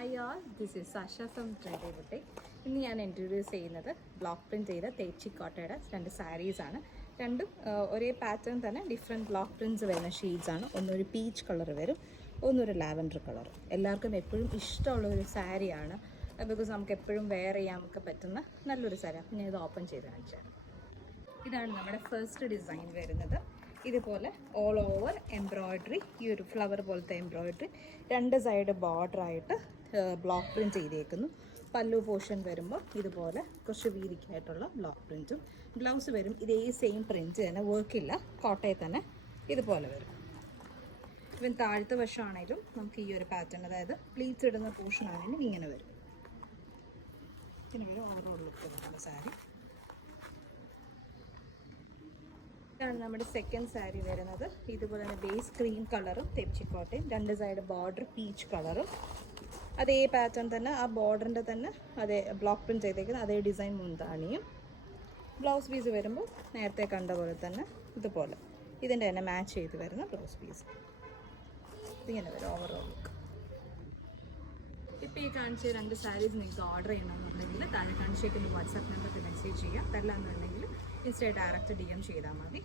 Hi all, this is Sasha from trendy boutique. ഇന്ന് ഞാൻ introduce ചെയ്യുന്നത് ബ്ലോക്ക് പ്രിൻറ്റ് ചെയ്ത തേച്ചിക്കോട്ടയുടെ 2 സാരീസാണ്. രണ്ടും ഒരേ പാറ്റേൺ തന്നെ ഡിഫറെൻറ്റ് ബ്ലോക്ക് പ്രിൻറ്റ്സ് വരുന്ന ഷീഡ്സാണ്. ഒന്നൊരു പീച്ച് കളർ വരും, ഒന്നൊരു ലാവൻഡർ കളർ. എല്ലാവർക്കും എപ്പോഴും ഇഷ്ടമുള്ള ഒരു സാരിയാണ്, ബിക്കോസ് നമുക്ക് എപ്പോഴും വെയർ ചെയ്യാനൊക്കെ പറ്റുന്ന നല്ലൊരു സാരി. അപ്പം ഞാൻ ഇത് ഓപ്പൺ ചെയ്ത് കാണിച്ചാൽ ഇതാണ് നമ്മുടെ ഫസ്റ്റ് ഡിസൈൻ വരുന്നത്. ഇതുപോലെ ഓൾ ഓവർ എംബ്രോയ്ഡറി, ഈ ഒരു ഫ്ലവർ പോലത്തെ എംബ്രോയ്ഡറി, 2 സൈഡ് ബോർഡറായിട്ട് ബ്ലോക്ക് പ്രിൻറ്റ് ചെയ്തേക്കുന്നു. പല്ലു പോർഷൻ വരുമ്പോൾ ഇതുപോലെ കുറച്ച് വീതിക്കായിട്ടുള്ള ബ്ലോക്ക് പ്രിൻറ്റും. ബ്ലൗസ് വരും ഇതേ സെയിം പ്രിൻറ്റ് തന്നെ, വർക്കില്ല, കോട്ടയിൽ തന്നെ ഇതുപോലെ വരും. ഇവൻ താഴത്തെ വശമാണെങ്കിലും നമുക്ക് ഈ ഒരു പാറ്റേൺ, അതായത് പ്ലീറ്റ്സ് ഇടുന്ന പോർഷൻ ആണെങ്കിലും ഇങ്ങനെ വരും. ഇങ്ങനെ വരും ഓവറോൾ ലുക്ക് വരുന്ന സാരി. ഇതാണ് നമ്മുടെ സെക്കൻഡ് സാരി വരുന്നത്. ഇതുപോലെ തന്നെ ബേസ് ക്രീം കളറും തെച്ചിക്കോട്ടയും, 2 സൈഡ് ബോർഡർ പീച്ച് കളറും, അതേ പാറ്റേൺ തന്നെ, ആ ബോർഡറിൻ്റെ തന്നെ അതേ ബ്ലോക്ക് പ്രിൻറ്റ് ചെയ്തേക്കുന്ന അതേ ഡിസൈൻ മുന്താണിയും. ബ്ലൗസ് പീസ് വരുമ്പോൾ നേരത്തെ കണ്ട പോലെ തന്നെ ഇതുപോലെ ഇതിൻ്റെ തന്നെ മാച്ച് ചെയ്ത് വരുന്ന ബ്ലൗസ് പീസ്. ഇതിങ്ങനെ വരും ഓവറോൾ ലുക്ക്. ഇപ്പോൾ ഈ കാണിച്ച 2 സാരീസ് നിങ്ങൾക്ക് ഓർഡർ ചെയ്യണമെന്നുണ്ടെങ്കിൽ താഴെ കാണിച്ചേക്കുന്ന വാട്സാപ്പ് നമ്പറിൽ മെസ്സേജ് ചെയ്യാം. അതല്ലാന്നുണ്ടെങ്കിൽ ഇൻസ്റ്റയിൽ ഡയറക്റ്റ് DM ചെയ്താൽ മതി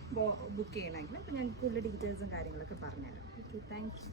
ബുക്ക് ചെയ്യണമെങ്കിൽ. അപ്പോൾ ഞാൻ കൂടുതൽ ഡീറ്റെയിൽസും കാര്യങ്ങളൊക്കെ പറഞ്ഞുതരാം. Okay, thank you.